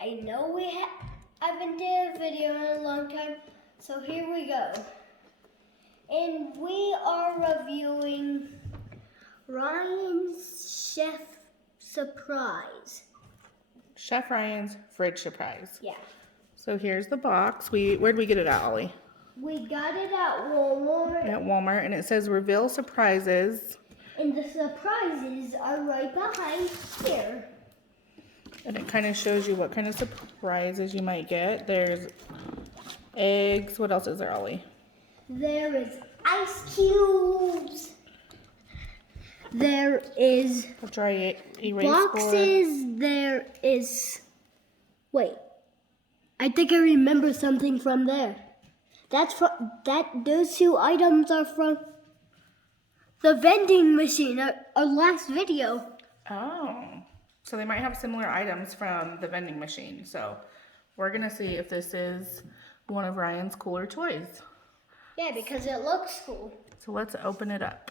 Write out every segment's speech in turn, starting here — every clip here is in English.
I know we haven't did a video in a long time, so here we go. And we are reviewing Ryan's Chef Surprise. Chef Ryan's Fridge Surprise. Yeah. So here's the box. Where'd we get it at, Ollie? We got it at Walmart. At Walmart, and it says reveal surprises. And the surprises are right behind here. And it kind of shows you what kind of surprises you might get. There's eggs. What else is there, Ollie? There is ice cubes. There is A dry erase boxes. board. There is. Wait. I think I remember something from there. That's from that. Those two items are from the vending machine. Our last video. Oh. So they might have similar items from the vending machine. So we're going to see if this is one of Ryan's cooler toys. Yeah, because it looks cool. So let's open it up.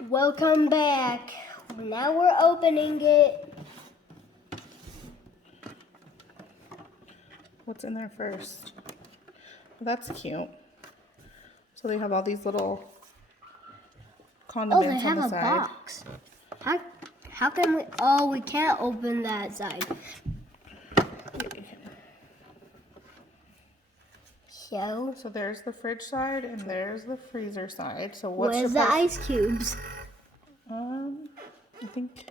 Welcome back. Now we're opening it. What's in there first? Well, that's cute. So they have all these little Oh, they condiments have on the a side. box. How can we? Oh, we can't open that side. So, there's the fridge side and there's the freezer side. So what's where's your the first? ice cubes? I think.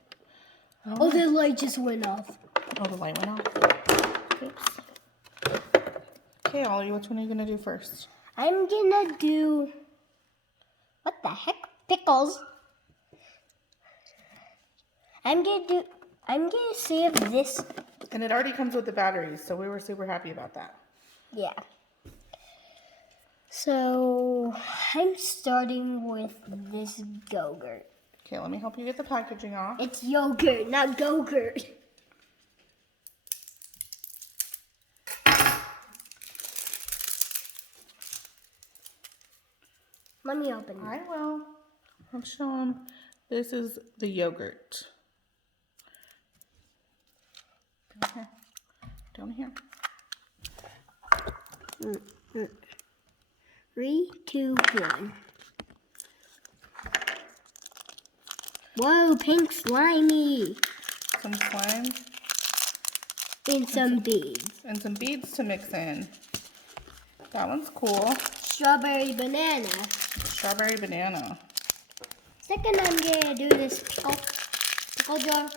Oh, the light just went off. Oh, the light went off. Oops. Okay, Ollie, which one are you gonna do first? I'm gonna do. What the heck? Pickles. I'm gonna see if this. And it already comes with the batteries, so we were super happy about that. Yeah. So I'm starting with this Go-Gurt. Okay, let me help you get the packaging off. It's yogurt, not Go-Gurt. Let me open it. I will. I'll show them. This is the yogurt. Down here. 3, 2, 1. Whoa, pink slimy. Some slime And some beads. and some beads to mix in. That one's cool. Strawberry banana. Strawberry banana. Second, I'm gonna do this pickle jar.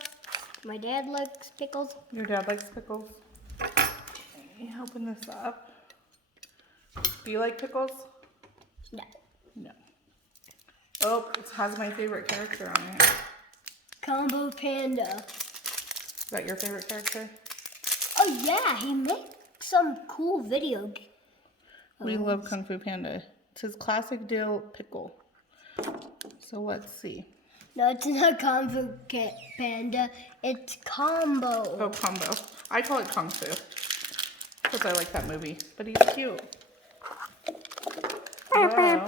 My dad likes pickles. Your dad likes pickles. Let me open this up. Do you like pickles? No. No. Oh, it has my favorite character on it. Combo Panda. Is that your favorite character? Oh yeah, he makes some cool video. We love Kung Fu Panda. It says classic dill pickle. So let's see. No, it's not Kung Fu Panda. It's Combo. Oh, combo. I call it Kung Fu. Because I like that movie. But he's cute. Wow.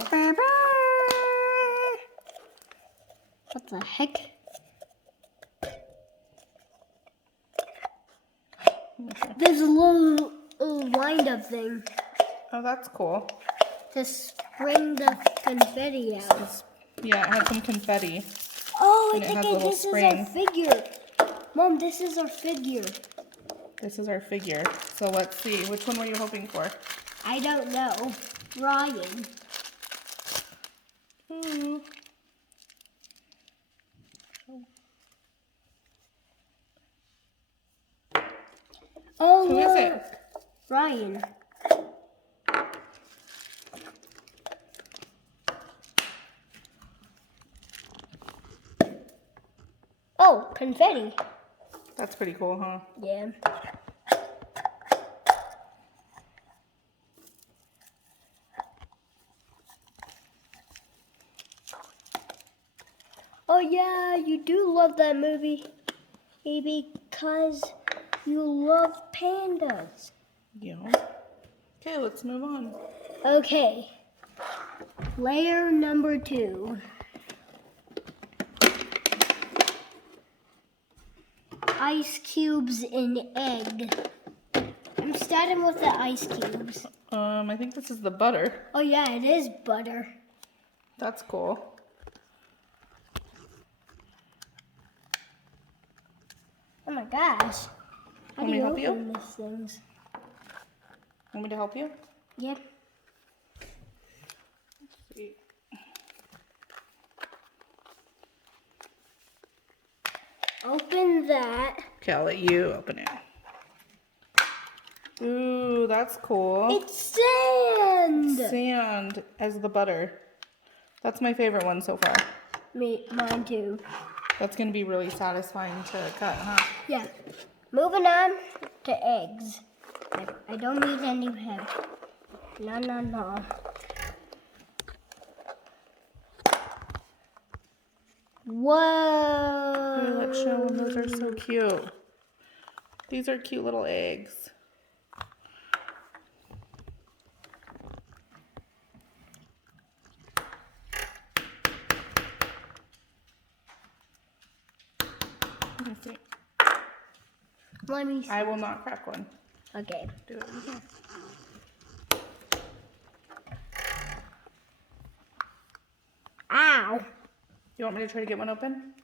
What the heck? There's a little wind-up thing Oh, that's cool. to spring the confetti out. Yeah, it has some confetti. Oh, And I it has a think little this is spring. our figure. Mom, this is our figure. This is our figure. So let's see. Which one were you hoping for? I don't know. Ryan. Ooh. Oh, Who look. is it? Ryan. Oh, confetti. That's pretty cool, huh? Yeah. Oh yeah, you do love that movie. Because you love pandas. Yeah. Okay, let's move on. Okay. Layer number 2. ice cubes and egg. I'm starting with the ice cubes. I think this is the butter. Oh yeah, it is butter. That's cool. Oh my gosh. How Want do me you to help you? open these things? Want me to help you? Yep. Let's see. Open that. Okay, I'll let you open it. Ooh, that's cool. It's sand. Sand as the butter. That's my favorite one so far. Mine too. That's gonna be really satisfying to cut, huh? Yeah. Moving on to eggs. I don't need any head. No. Whoa. Ooh, let's show them. Those are so cute. These are cute little eggs. Let me see. Let me see. I will not crack one. Okay. Do it in here. Ow. You want me to try to get one open?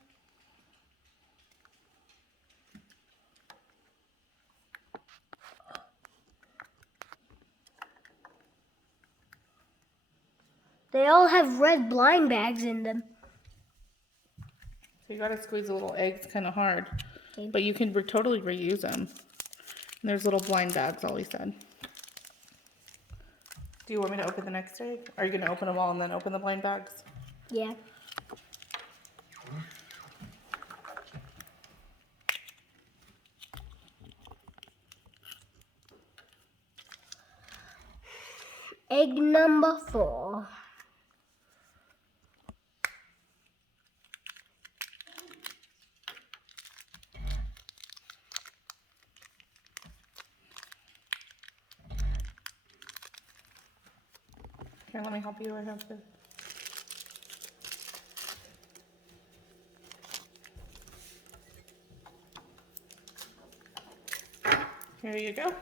They all have red blind bags in them. So you gotta squeeze the little eggs kind of hard. Okay. But you can totally reuse them. And there's little blind bags, Ollie said. Do you want me to open the next egg? Are you gonna open them all and then open the blind bags? Yeah. Egg number 4. Here, let me help you. I have to. Here you go.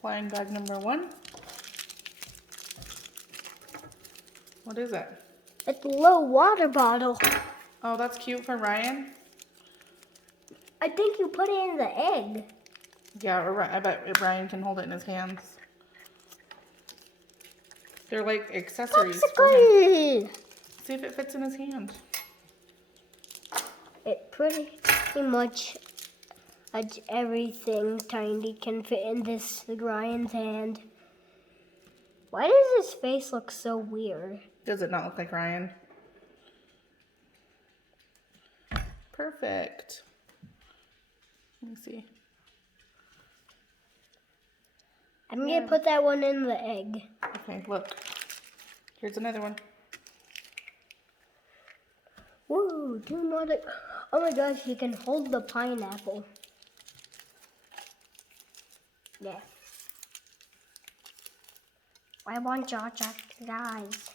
Blind bag number 1. What is it? It's a little water bottle. Oh, that's cute for Ryan. I think you put it in the egg. Yeah, or I bet Ryan can hold it in his hands. They're like accessories for him. Popsicle! See if it fits in his hand. It pretty much everything tiny can fit in this Ryan's hand. Why does his face look so weird? Does it not look like Ryan? Perfect. Let me see. I'm gonna put that one in the egg. Okay, look. Here's another one. Woo, do not. Oh my gosh, you can hold the pineapple. Yeah. I want Georgia, guys.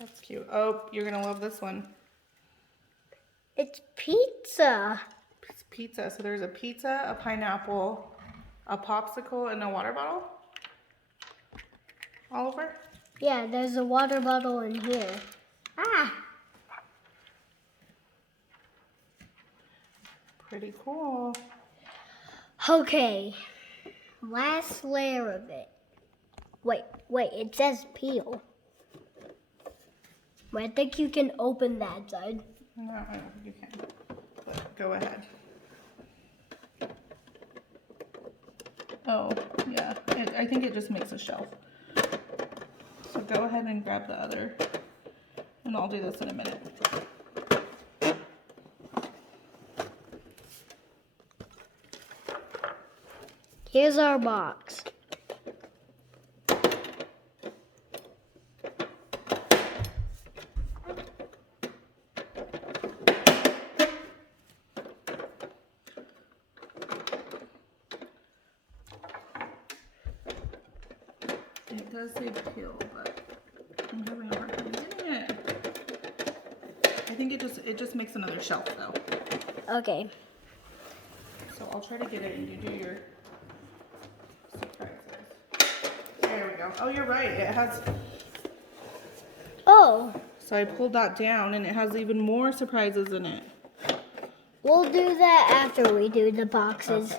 That's cute. Oh, you're gonna love this one. It's pizza. It's pizza. So there's a pizza, a pineapple, a popsicle, and a water bottle. Oliver? Yeah, there's a water bottle in here. Ah! Pretty cool. Okay. Last layer of it. Wait, it says peel. Wait, I think you can open that side. No, I don't think you can. But go ahead. Oh, yeah. I think it just makes a shelf. So go ahead and grab the other. And I'll do this in a minute. Here's our box. It does say peel, but I'm having a hard time getting it. I think it just makes another shelf though. Okay. So I'll try to get it and you do your surprises. There we go. Oh, you're right. It has. Oh, So I pulled that down and it has even more surprises in it. we'll do that after we do the boxes.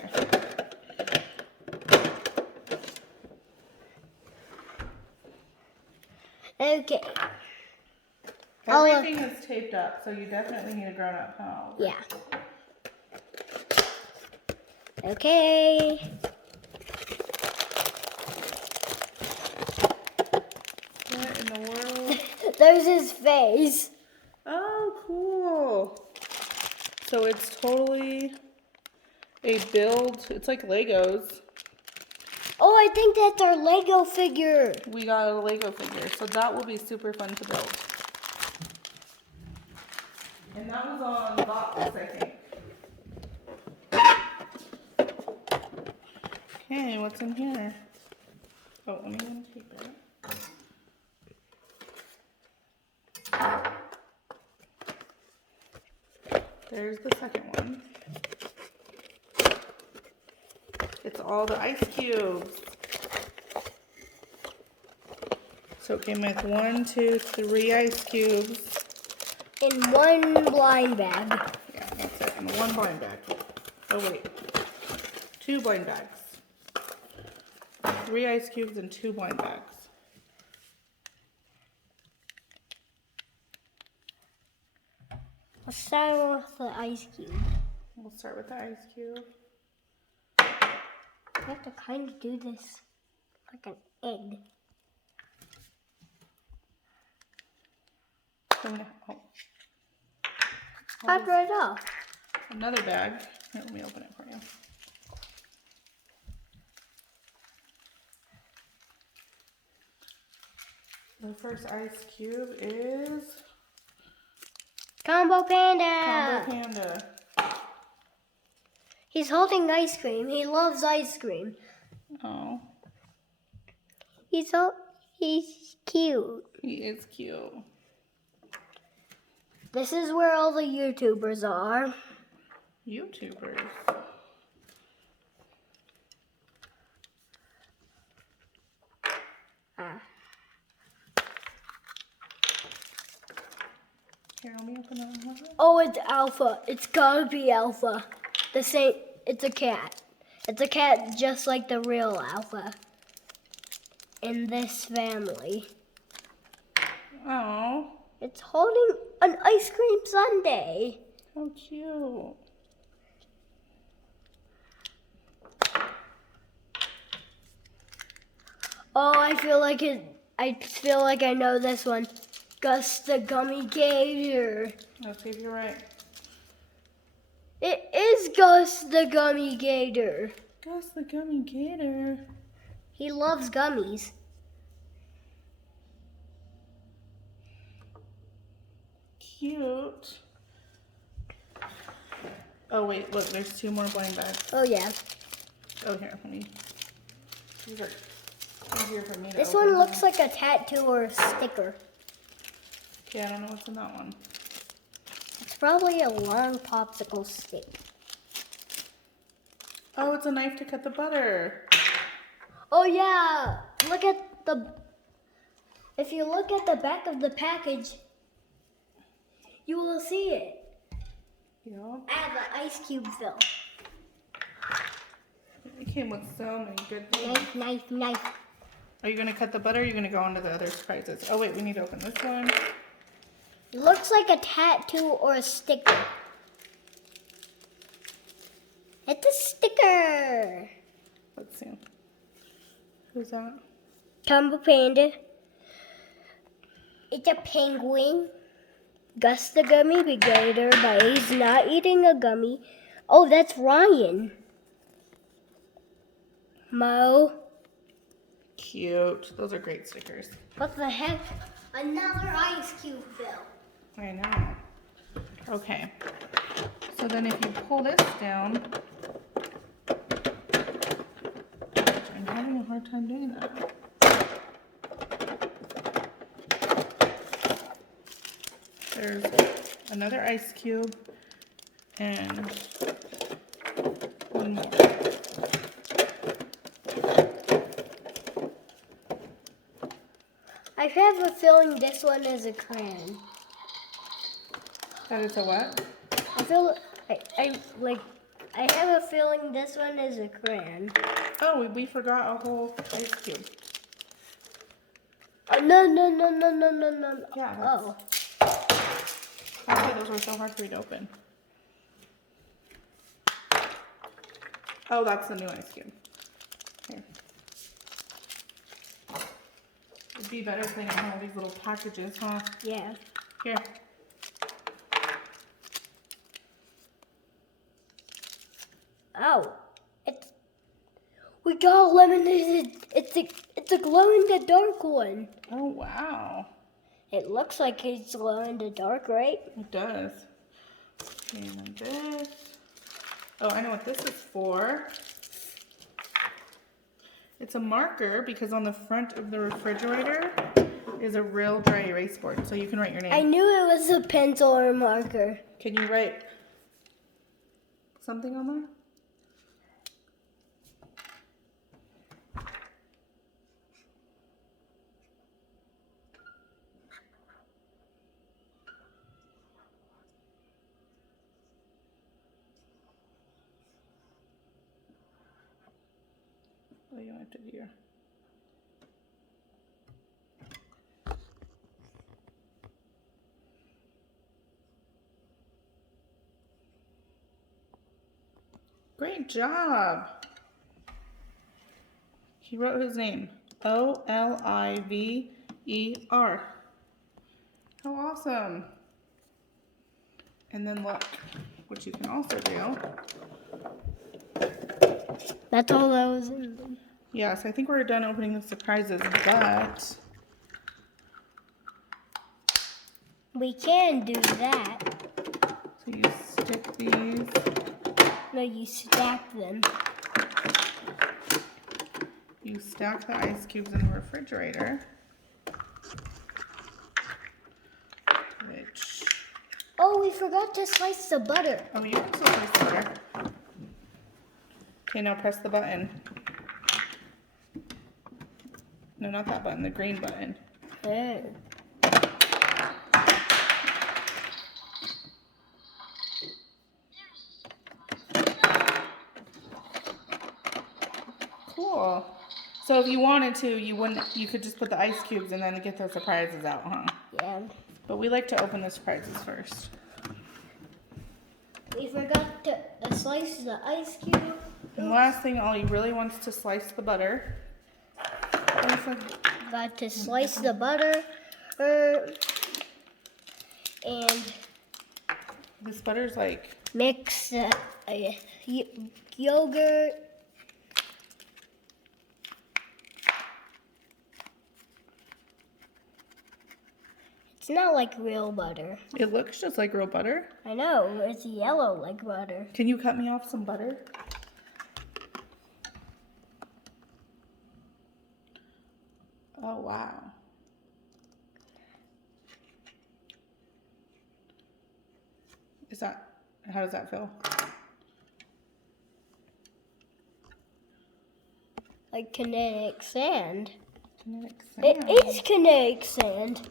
Okay. Everything is taped up, so you definitely need a grown-up help. Yeah. Okay. What in the world? There's his face. Oh, cool. So it's totally a build. It's like Legos. Oh, I think that's our Lego figure. We got a Lego figure, so that will be super fun to build. And that was on box, I think. Okay, what's in here? Oh, let me untape it. There's the second one. It's all the ice cubes. So it came with 1, 2, 3 ice cubes. In one blind bag. Yeah, that's it. And 1 blind bag. Oh wait, 2 blind bags. 3 ice cubes and 2 blind bags. Let's start with the ice cube. We'll start with the ice cube. You have to kind of do this like an egg. Oh, Pop right off. another bag. Here, let me open it for you. The first ice cube is Combo Panda. Combo Panda. He's holding ice cream. He loves ice cream. Oh, He's cute. he is cute. This is where all the YouTubers are. YouTubers. Here, let me open that one. Oh, it's Alpha. It's gotta be Alpha. The same. It's a cat. It's a cat just like the real Alpha. In this family. Oh, It's holding an ice cream sundae. how cute. Oh, I feel like I know this one. Gus the Gummy Gator. Let's see if you're right. It is Gus the Gummy Gator. Gus the Gummy Gator. He loves gummies. Cute. Oh wait, look, there's 2 more blind bags. Oh yeah. Oh here, let me. These are easier for me to This open. one looks like a tattoo or a sticker. Okay, I don't know what's in that one. It's probably a long popsicle stick. Oh, it's a knife to cut the butter. Oh yeah. If you look at the back of the package, you will see it. Yep. Add the ice cube fill. It came with so many good things. Knife, knife, knife. Are you gonna cut the butter or are you gonna go on to the other surprises? Oh wait, we need to open this one. Looks like a tattoo or a sticker. It's a sticker. Let's see. Who's that? Combo Panda. It's a penguin. Gus the Gummy Gator, but he's not eating a gummy. Oh, that's Ryan. Mo. Cute. Those are great stickers. What the heck? Another ice cube fill. I know. Okay. So then if you pull this down, I'm having a hard time doing that. There's another ice cube, and one more. I have a feeling this one is a crayon. That is a what? I have a feeling this one is a crayon. Oh, we forgot a whole ice cube. Oh, no. Yeah. Oh. That's why those were so hard for you to open. Oh, that's the new ice cube. Here. It'd be better if they didn't have these little packages, huh? Yeah. Here. Oh. We got eliminated. It's a glow in the dark one. Oh, wow. It looks like it's glow in the dark, right? It does. Okay, and then this. Oh, I know what this is for. It's a marker because on the front of the refrigerator is a real dry erase board, so you can write your name. I knew it was a pencil or a marker. Can you write something on there? Oh, you have to do your... Great job. He wrote his name. Oliver. How awesome. And then look, what you can also do. That's all that was in them. Yes, I think we're done opening the surprises, but We can do that. so you stick these. No, you stack them. You stack the ice cubes in the refrigerator. Which, Oh, we forgot to slice the butter. oh, you can still place the butter. Okay, now press the button. No, not that button, the green button. Oh. Cool. So if you wanted to, you could just put the ice cubes and then get the surprises out, huh? Yeah. But we like to open the surprises first. We forgot to slice the ice cube. And last thing, Ollie really wants to slice the butter. We forgot to slice the butter. And This butter's like, mix the yogurt. It's not like real butter. it looks just like real butter. I know, it's yellow like butter. Can you cut me off some butter? Oh, wow. How does that feel? Like kinetic sand. Kinetic It sand. is kinetic sand.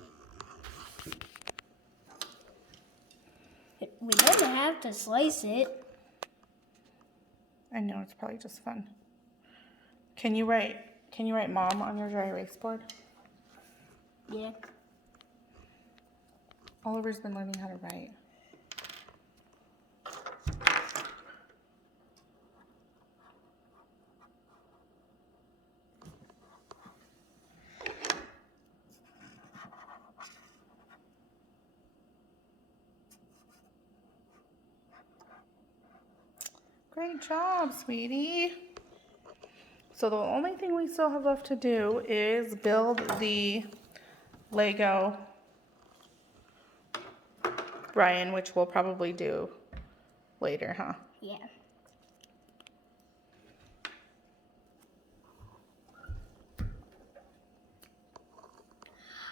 We don't have to slice it. I know, it's probably just fun. Can you write mom on your dry erase board? Yeah. Oliver's been learning how to write. Great job, sweetie. So the only thing we still have left to do is build the Lego Brian, which we'll probably do later, huh? Yeah.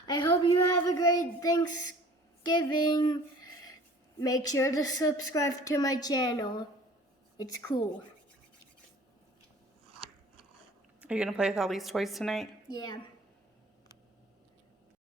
I hope you have a great Thanksgiving. make sure to subscribe to my channel. It's cool. Are you gonna play with all these toys tonight? Yeah.